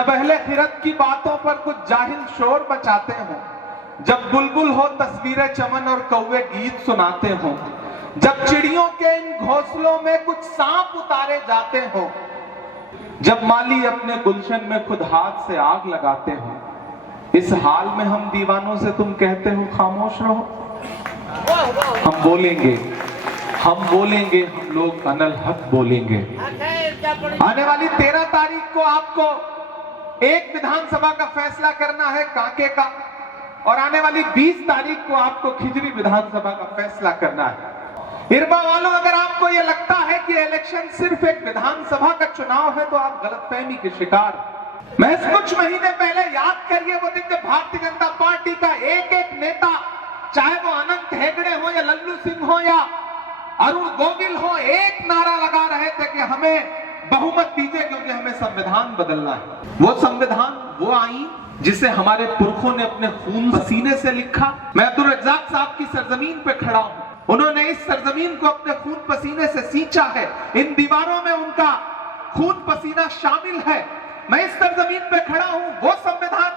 जब अहले खिरत की बातों पर कुछ जाहिल शोर मचाते हो, जब बुलबुल हो तस्वीरें चमन और कौवे गीत सुनाते हो, जब चिड़ियों के इन घोंसलों में कुछ सांप उतारे जाते हो, जब माली अपने गुलशन में खुद हाथ से आग लगाते हो, इस हाल में हम दीवानों से तुम कहते हो खामोश रहो। हम बोलेंगे, हम लोग अनल हक बोलेंगे। आने वाली 13 तारीख को आपको एक विधानसभा का फैसला करना है कांके का, और आने वाली 20 तारीख को आपको खिजरी विधानसभा का फैसला करना है। इरबा वालों, अगर आपको यह लगता है कि इलेक्शन सिर्फ एक विधानसभा का चुनाव है तो आप गलतफहमी के शिकार। मैं कुछ महीने पहले याद करिए वो दिन जब भारतीय जनता पार्टी का एक एक नेता, चाहे वो अनंत हेगड़े हो या लल्लू सिंह हो या अरुण गोविल हो, एक नारा लगा रहे थे कि हमें बहुमत दीजिए क्योंकि हमें संविधान बदलना है। वो संविधान, वो आईन जिसे हमारे पुरखों ने अपने खून पसीने से लिखा। मैं अब्दुल रज्जाक साहब की सरजमीन पे खड़ा हूं, उन्होंने इस सरजमीन को अपने खून पसीने से सींचा है, इन दीवारों में उनका खून पसीना शामिल है। मैं इस सरजमीन पे खड़ा हूं, वो संविधान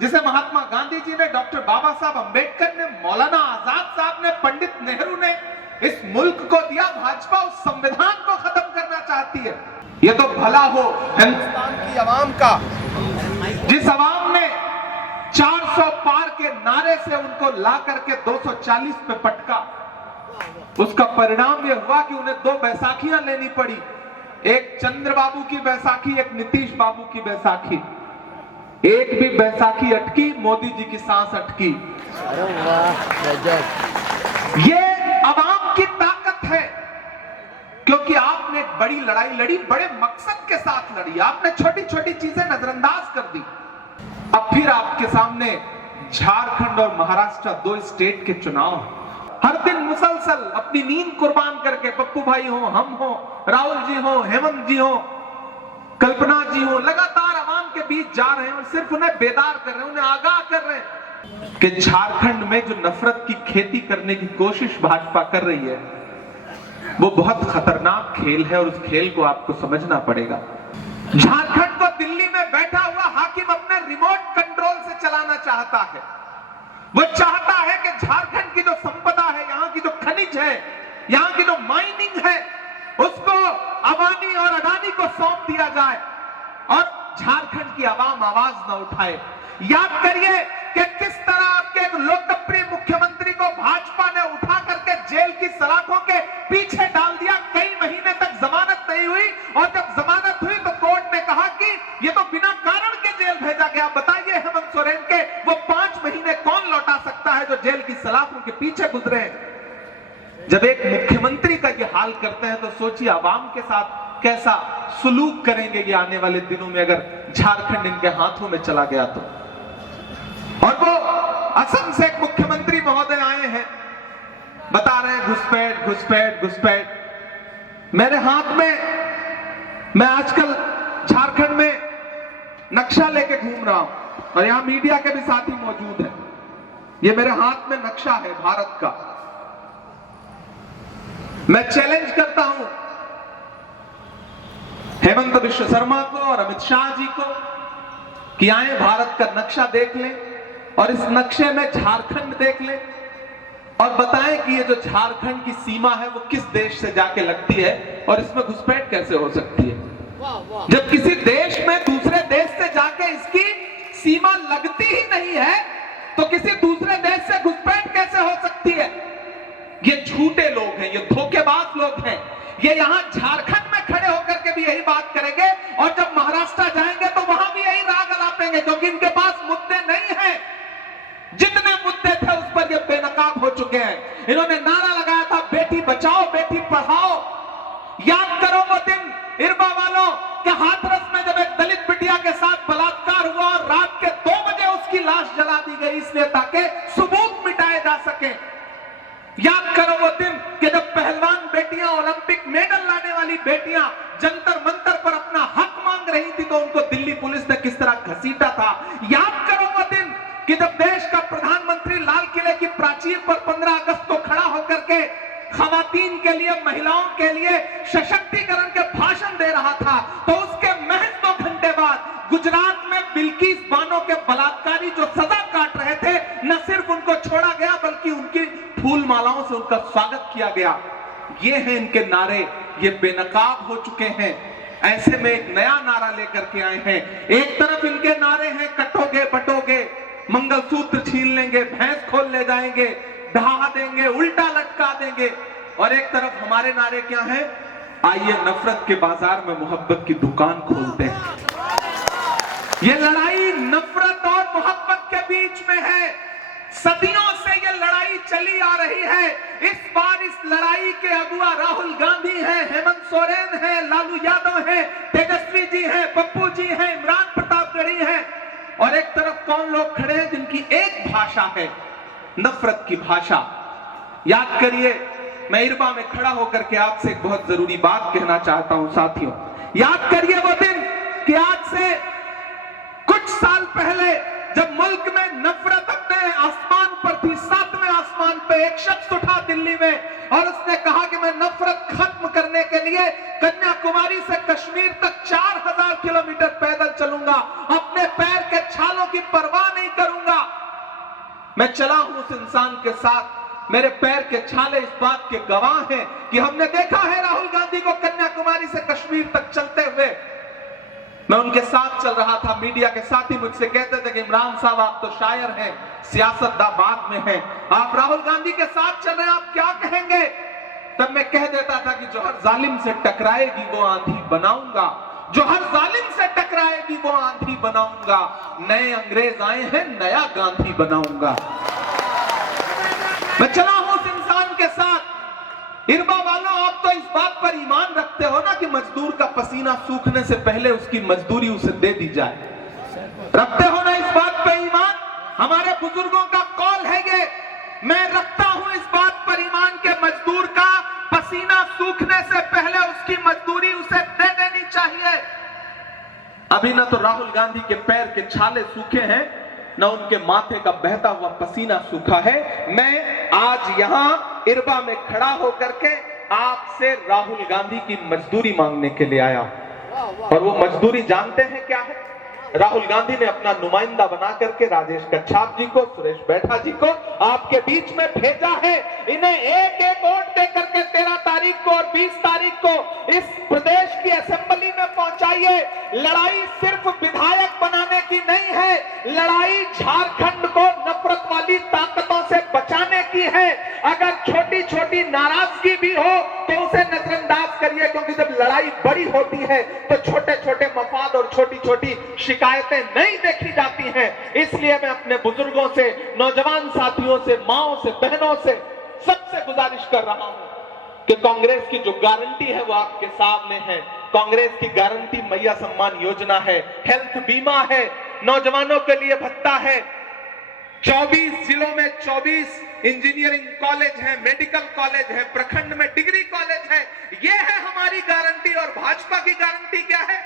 जिसे महात्मा गांधी जी ने, डॉक्टर बाबा साहब अंबेडकर ने, मौलाना आजाद साहब ने, पंडित नेहरू ने इस मुल्क को दिया। भाजपा उस संविधान को खत्म करना चाहती है। ये तो भला हो हिंदुस्तान की आवाम का, जिस आवाम ने 400 पार के नारे से उनको ला करके 240 पे पटका। उसका परिणाम यह हुआ कि उन्हें 2 बैसाखियां लेनी पड़ी, एक चंद्रबाबू की बैसाखी, एक नीतीश बाबू की बैसाखी। एक भी बैसाखी अटकी, मोदी जी की सांस अटकी। अरे वाह, गजब। ये आवाम की ताकत है, क्योंकि आपने एक बड़ी लड़ाई लड़ी, बड़े मकसद के साथ लड़ी, आपने छोटी छोटी चीजें नजरअंदाज कर दी। अब फिर आपके सामने झारखंड और महाराष्ट्र, 2 स्टेट के चुनाव। हर दिन मुसलसल अपनी नींद कुर्बान करके, पप्पू भाई हो, हम हो, राहुल जी हो, हेमंत जी हो, कल्पना जी हो, लगातार आवाम के बीच जा रहे हैं और सिर्फ उन्हें बेदार कर रहे हैं, उन्हें आगाह कर रहे हैं कि झारखंड में जो नफरत की खेती करने की कोशिश भाजपा कर रही है वो बहुत खतरनाक खेल है और उस खेल को आपको समझना पड़ेगा। झारखंड को दिल्ली में बैठा हुआ हाकिम अपने रिमोट कंट्रोल से चलाना चाहता है। वो चाहता है कि झारखंड की जो संपदा है, यहाँ की जो खनिज है, यहाँ की जो माइनिंग है, उसको अबानी और अडानी को सौंप दिया जाए और झारखंड की आवाम आवाज न उठाए। याद करिए कि किस तरह आपके एक लोकप्रिय मुख्यमंत्री को भाजपा ने उठा करके जेल की सलाखों के पीछे डाल दिया। कई महीने तक जमानत नहीं हुई और जब जमानत हुई तो कोर्ट ने कहा कि ये तो बिना कारण के जेल भेजा गया। बताइए हेमंत सोरेन के वो 5 महीने कौन लौटा सकता है जो जेल की सलाखों के पीछे गुजरे हैं। जब एक मुख्यमंत्री का ये हाल करते हैं तो सोचिए आवाम के साथ कैसा सुलूक करेंगे ये आने वाले दिनों में, अगर झारखंड इनके हाथों में चला गया तो। और वो असम से एक मुख्यमंत्री महोदय आए हैं, बता रहे हैं घुसपैठ घुसपैठ घुसपैठ। मेरे हाथ में, मैं आजकल झारखंड में नक्शा लेके घूम रहा हूं और यहां मीडिया के भी साथी मौजूद हैं। ये मेरे हाथ में नक्शा है भारत का। मैं चैलेंज करता हूं हेमंत बिश्व शर्मा को और अमित शाह जी को कि आए भारत का नक्शा देख लें और इस नक्शे में झारखंड देख लें और बताएं कि ये जो झारखंड की सीमा है वो किस देश से जाके लगती है और इसमें घुसपैठ कैसे हो सकती है। जब किसी देश में दूसरे देश से जाके इसकी सीमा लगती ही नहीं है तो किसी दूसरे देश से घुसपैठ कैसे हो सकती है। ये झूठे लोग हैं, ये धोखेबाज लोग हैं। ये यहां झारखंड में खड़े होकर के भी यही बात करेंगे और जब महाराष्ट्र जाएंगे तो वहां भी यही राग अलापेंगे, क्योंकि इनके पास मुद्दे नहीं हैं। जितने मुद्दे थे उस पर ये बेनकाब हो चुके हैं। इन्होंने नारा लगाया था बेटी बचाओ बेटी पढ़ाओ। याद करो वो दिन इरबा वालों के हाथरस में जब एक दलित बिटिया के साथ बलात्कार हुआ और रात के 2 बजे उसकी लाश जला दी गई, इसलिए ताकि सबूत मिटाए जा सके। याद करो वो दिन कि जब पहलवान बेटियां, ओलंपिक मेडल लाने वाली बेटियां जंतर मंतर पर अपना हक मांग रही थी तो उनको दिल्ली पुलिस ने किस तरह घसीटा था। याद करो वो दिन कि जब देश का प्रधानमंत्री लाल किले की प्राचीर पर 15 अगस्त को खड़ा होकर के खवातीन के लिए, महिलाओं के लिए सशक्तिकरण के भाषण दे रहा था तो उसके महज 2 घंटे बाद गुजरात में बिल्किस बानो के बलात्कारी जो सजा काट रहे थे, न सिर्फ उनको छोड़ा गया बल्कि उनकी फूल मालाओं से उनका स्वागत किया गया। ये हैं इनके नारे, ये बेनकाब हो चुके हैं। ऐसे में एक नया नारा लेकर के आए हैं। एक तरफ इनके नारे हैं कटोगे बटोगे, मंगलसूत्र छीन लेंगे, भैंस खोल ले जाएंगे, ढहा देंगे, उल्टा लटका देंगे, और एक तरफ हमारे नारे क्या हैं? आइए नफरत के बाजार में मोहब्बत की दुकान खोलते हैं। ये लड़ाई नफरत और मोहब्बत के बीच में है। सदियों से ये लड़ाई चली आ रही है। इस बार इस लड़ाई के अगुआ राहुल गांधी हैं, हेमंत सोरेन हैं, लालू यादव हैं, तेजस्वी जी हैं, पप्पू जी हैं, इमरान प्रतापगढ़ी हैं, और एक तरफ कौन लोग खड़े हैं जिनकी एक भाषा है, नफरत की भाषा। याद करिए, मैं इरबा में खड़ा होकर के आपसे एक बहुत जरूरी बात कहना चाहता हूं साथियों। याद करिए वो दिन कि आज से कुछ साल पहले जब मुल्क में नफरत अपने आसमान पर थी, 7वें आसमान पे एक शख्स उठा दिल्ली में और उसने कहा कि मैं नफरत खत्म करने के लिए कन्याकुमारी से कश्मीर तक 4000 किलोमीटर पैदल चलूंगा, अपने पैर के छालों की परवाह नहीं करूंगा। मैं चला हूं उस इंसान के साथ, मेरे पैर के छाले इस बात के गवाह हैं कि हमने देखा है राहुल गांधी को कन्याकुमारी से कश्मीर तक चलते हुए। मैं उनके साथ चल रहा था, मीडिया के साथी मुझसे कहते थे कि इमरान साहब आप तो शायर हैं, सियासतदान में हैं, आप राहुल गांधी के साथ चल रहे हैं, आप क्या कहेंगे? तब मैं कह देता था कि जो हर जालिम से टकराएगी वो आंधी बनाऊंगा, जो हर जालिम से टकराएगी वो आंधी बनाऊंगा, नए अंग्रेज आए हैं नया गांधी बनाऊंगा। मैं चला हूं उस इंसान के साथ। इरबा वालों, आप तो इस बात पर ईमान रखते हो ना कि मजदूर का पसीना सूखने से पहले उसकी मजदूरी उसे दे दी जाए, रखते हो ना इस बात पर ईमान? हमारे बुजुर्गों का कौल है ये। मैं रखता हूं इस बात पर ईमान के मजदूर का पसीना सूखने से पहले उसकी मजदूरी उसे दे देनी चाहिए। अभी ना तो राहुल गांधी के पैर के छाले सूखे हैं, ना उनके माथे का बहता हुआ पसीना सूखा है। मैं आज यहां इरबा में खड़ा होकर के आपसे राहुल गांधी की मजदूरी मांगने के लिए आया, और वो मजदूरी जानते हैं क्या है? राहुल गांधी ने अपना नुमाइंदा बना करके राजेश कच्छाप जी को, सुरेश बैठा जी को आपके बीच में भेजा है। इन्हें एक एक वोट दे करके 13 तारीख को और 20 तारीख को इस प्रदेश की असेंबली में पहुंचाइए। लड़ाई सिर्फ विधायक बनाने की नहीं है, लड़ाई झारखंड को नफरत वाली ताकतों से बचाने की है। अगर छोटी छोटी नाराजगी भी हो तो उसे नजरअंदाज करिए, क्योंकि जब लड़ाई बड़ी होती है तो छोटे छोटे मफाद और छोटी छोटी शिकायतें नहीं देखी जाती हैं। इसलिए मैं अपने बुजुर्गों से, नौजवान साथियों से, माओं से, बहनों से, सबसे गुजारिश कर रहा हूं कि कांग्रेस की जो गारंटी है वो आपके सामने है। कांग्रेस की गारंटी मैया सम्मान योजना है, हेल्थ बीमा है, नौजवानों के लिए भत्ता है, 24 जिलों में 24 इंजीनियरिंग कॉलेज है, मेडिकल कॉलेज है, प्रखंड में डिग्री कॉलेज है। यह है हमारी गारंटी। और भाजपा की गारंटी क्या है?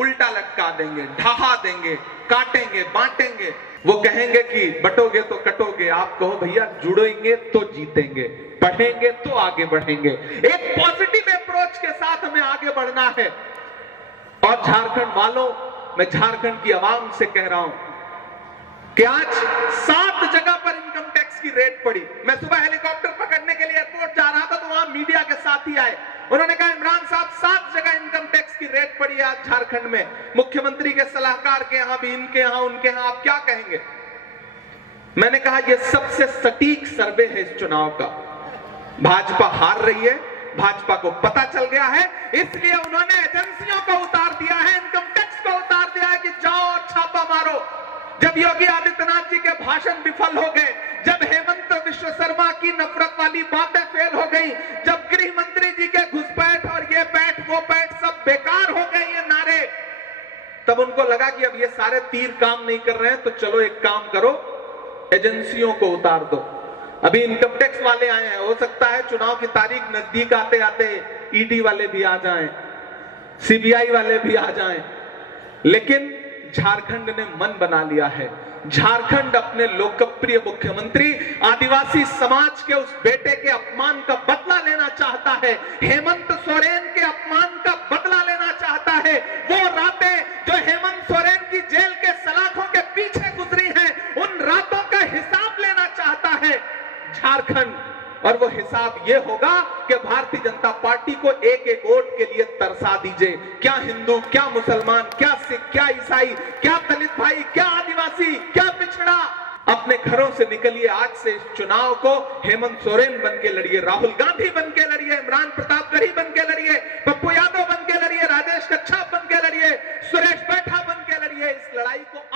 उल्टा लटका देंगे, ढहा देंगे, काटेंगे, बांटेंगे। वो कहेंगे कि बटोगे तो कटोगे, आप कहो भैया जुड़ेंगे तो जीतेंगे, पढ़ेंगे तो आगे बढ़ेंगे। एक पॉजिटिव अप्रोच के साथ हमें आगे बढ़ना है। और झारखंड वालों, मैं झारखंड की आवाम से कह रहा हूं कि आज 7 जगह पर इनकम टैक्स की रेड पड़ी। मैं सुबह हेलीकॉप्टर पकड़ने के लिए एयरपोर्ट जा रहा था तो वहां मीडिया के साथी आए, उन्होंने कहा इमरान साहब 7 जगह इनकम टैक्स की रेड पड़ी है आज झारखंड में, मुख्यमंत्री के सलाहकार के यहां भी, इनके यहां, उनके यहां, आप क्या कहेंगे? मैंने कहा यह सबसे सटीक सर्वे है इस चुनाव का। भाजपा हार रही है, भाजपा को पता चल गया है, इसलिए उन्होंने एजेंसियों को उतार दिया है, इनकम टैक्स को उतार दिया है कि जाओ और छापा मारो। जब योगी आदित्यनाथ जी के भाषण विफल हो गए, जब हेमंत विश्व शर्मा की नफरत वाली बातें फेल हो गई, जब गृह मंत्री जी के घुसपैठ और ये पैठ वो पैठ सब बेकार हो गए ये नारे, तब उनको लगा कि अब ये सारे तीर काम नहीं कर रहे हैं, तो चलो एक काम करो, एजेंसियों को उतार दो। अभी इनकम टैक्स वाले आए हैं, हो सकता है चुनाव की तारीख नजदीक आते आते ईडी वाले भी आ जाएं, सीबीआई वाले भी आ जाएं, लेकिन झारखंड ने मन बना लिया है। झारखंड अपने लोकप्रिय मुख्यमंत्री आदिवासी समाज के उस बेटे के अपमान का बदला लेना चाहता है, हेमंत सोरेन के अपमान का बदला लेना चाहता है। वो रातें जो हेमंत सोरेन की जेल के सलाखों के पीछे गुजरी हैं, उन रातों का हिसाब लेना चाहता है झारखंड। और वो हिसाब ये होगा कि भारतीय जनता पार्टी को एक एक वोट के लिए तरसा दीजिए। क्या हिंदू, क्या मुसलमान, क्या सिख, क्या ईसाई, क्या दलित भाई, क्या आदिवासी, क्या पिछड़ा, अपने घरों से निकलिए। आज से इस चुनाव को हेमंत सोरेन बन के लड़िए, राहुल गांधी बन के लड़िए, इमरान प्रतापगढ़ी बन के लड़िए, पप्पू यादव बन के लड़िए, राजेश कच्छप बन के लड़िए, सुरेश बैठा बन के लड़िए। इस लड़ाई को